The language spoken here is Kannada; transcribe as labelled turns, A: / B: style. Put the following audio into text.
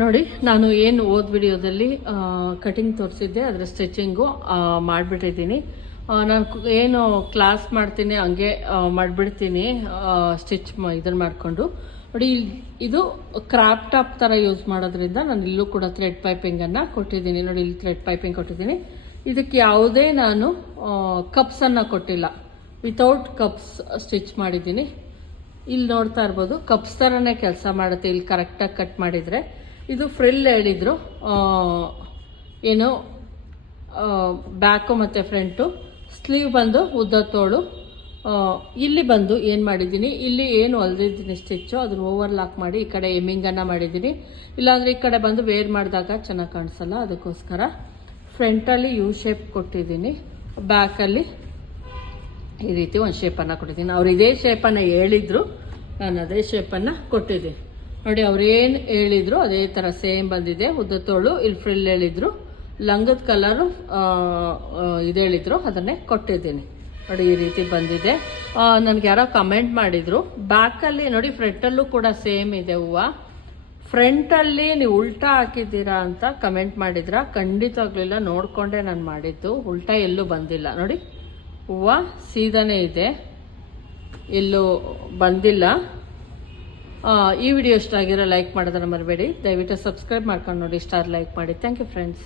A: ನೋಡಿ, ನಾನು ಏನು ಓದ್ ವಿಡಿಯೋದಲ್ಲಿ ಕಟಿಂಗ್ ತೋರಿಸಿದ್ದೆ, ಅದರ ಸ್ಟಿಚಿಂಗು ಮಾಡಿಬಿಟ್ಟಿದ್ದೀನಿ. ನಾನು ಏನು ಕ್ಲಾಸ್ ಮಾಡ್ತೀನಿ, ಹಂಗೆ ಮಾಡಿಬಿಡ್ತೀನಿ ಸ್ಟಿಚ್ ಇದನ್ನು ಮಾಡಿಕೊಂಡು. ನೋಡಿ ಇದು ಕ್ರಾಪ್ ಟಾಪ್ ಥರ ಯೂಸ್ ಮಾಡೋದ್ರಿಂದ ನಾನು ಇಲ್ಲೂ ಕೂಡ ಥ್ರೆಡ್ ಪೈಪಿಂಗನ್ನು ಕೊಟ್ಟಿದ್ದೀನಿ. ನೋಡಿ ಇಲ್ಲಿ ಥ್ರೆಡ್ ಪೈಪಿಂಗ್ ಕೊಟ್ಟಿದ್ದೀನಿ. ಇದಕ್ಕೆ ಯಾವುದೇ ನಾನು ಕಪ್ಸನ್ನು ಕೊಟ್ಟಿಲ್ಲ. ವಿತೌಟ್ ಕಪ್ಸ್ ಸ್ಟಿಚ್ ಮಾಡಿದ್ದೀನಿ. ಇಲ್ಲಿ ನೋಡ್ತಾ ಇರ್ಬೋದು ಕಪ್ಸ್ ಥರನೇ ಕೆಲಸ ಮಾಡುತ್ತೆ. ಇಲ್ಲಿ ಕರೆಕ್ಟಾಗಿ ಕಟ್ ಮಾಡಿದರೆ. ಇದು ಫ್ರಿಲ್ ಹೇಳಿದರು. ಏನು ಬ್ಯಾಕು ಮತ್ತು ಫ್ರಂಟು. ಸ್ಲೀವ್ ಬಂದು ಉದ್ದ ತೋಳು. ಇಲ್ಲಿ ಬಂದು ಏನು ಮಾಡಿದ್ದೀನಿ, ಇಲ್ಲಿ ಏನು ಹೊಲ್ದಿದ್ದೀನಿ ಸ್ಟಿಚ್ಚು, ಅದನ್ನು ಓವರ್ಲಾಕ್ ಮಾಡಿ ಈ ಕಡೆ ಎಮ್ಮಿಂಗನ್ನು ಮಾಡಿದ್ದೀನಿ. ಇಲ್ಲಾಂದರೆ ಈ ಕಡೆ ಬಂದು ವೇರ್ ಮಾಡಿದಾಗ ಚೆನ್ನಾಗಿ ಕಾಣಿಸಲ್ಲ, ಅದಕ್ಕೋಸ್ಕರ ಫ್ರಂಟಲ್ಲಿ ಯು ಶೇಪ್ ಕೊಟ್ಟಿದ್ದೀನಿ. ಬ್ಯಾಕಲ್ಲಿ ಈ ರೀತಿ ಒಂದು ಶೇಪನ್ನು ಕೊಟ್ಟಿದ್ದೀನಿ. ಅವ್ರು ಇದೇ ಶೇಪನ್ನು ಹೇಳಿದ್ರು, ನಾನು ಅದೇ ಶೇಪನ್ನು ಕೊಟ್ಟಿದ್ದೀನಿ. ನೋಡಿ, ಅವ್ರೇನು ಹೇಳಿದ್ರು, ಅದೇ ಥರ ಸೇಮ್ ಬಂದಿದೆ. ಉದ್ದ ತೋಳು ಇಲ್ಲಿ ಫ್ರಿಲ್ ಹೇಳಿದ್ರು. ಲಂಗದ ಕಲರು ಇದು ಹೇಳಿದ್ರು. ಅದನ್ನೇ ಕೊಟ್ಟಿದ್ದೀನಿ. ನೋಡಿ, ಈ ರೀತಿ ಬಂದಿದೆ. ನನಗೆ ಯಾರೋ ಕಮೆಂಟ್ ಮಾಡಿದರು. ಬ್ಯಾಕಲ್ಲಿ ನೋಡಿ, ಫ್ರಂಟಲ್ಲೂ ಕೂಡ ಸೇಮ್ ಇದೆ ಹೂವು. ಫ್ರಂಟಲ್ಲಿ ನೀವು ಉಲ್ಟಾ ಹಾಕಿದ್ದೀರಾ ಅಂತ ಕಮೆಂಟ್ ಮಾಡಿದ್ರ? ಖಂಡಿತವಾಗ್ಲಿಲ್ಲ ನೋಡ್ಕೊಂಡೆ ನಾನು ಮಾಡಿದ್ದು. ಉಲ್ಟಾ ಎಲ್ಲೂ ಬಂದಿಲ್ಲ. ನೋಡಿ, ಹೂವು ಸೀದಾನೇ ಇದೆ. ಎಲ್ಲೂ ಬಂದಿಲ್ಲ. ಈ ವಿಡಿಯೋ ಇಷ್ಟ ಆಗಿರೋ ಲೈಕ್ ಮಾಡೋದನ್ನು ಮರಬೇಡಿ. ದಯವಿಟ್ಟು ಸಬ್ಸ್ಕ್ರೈಬ್ ಮಾಡ್ಕೊಂಡು ನೋಡಿ ಸ್ಟಾರ್ ಲೈಕ್ ಮಾಡಿ. Thank you friends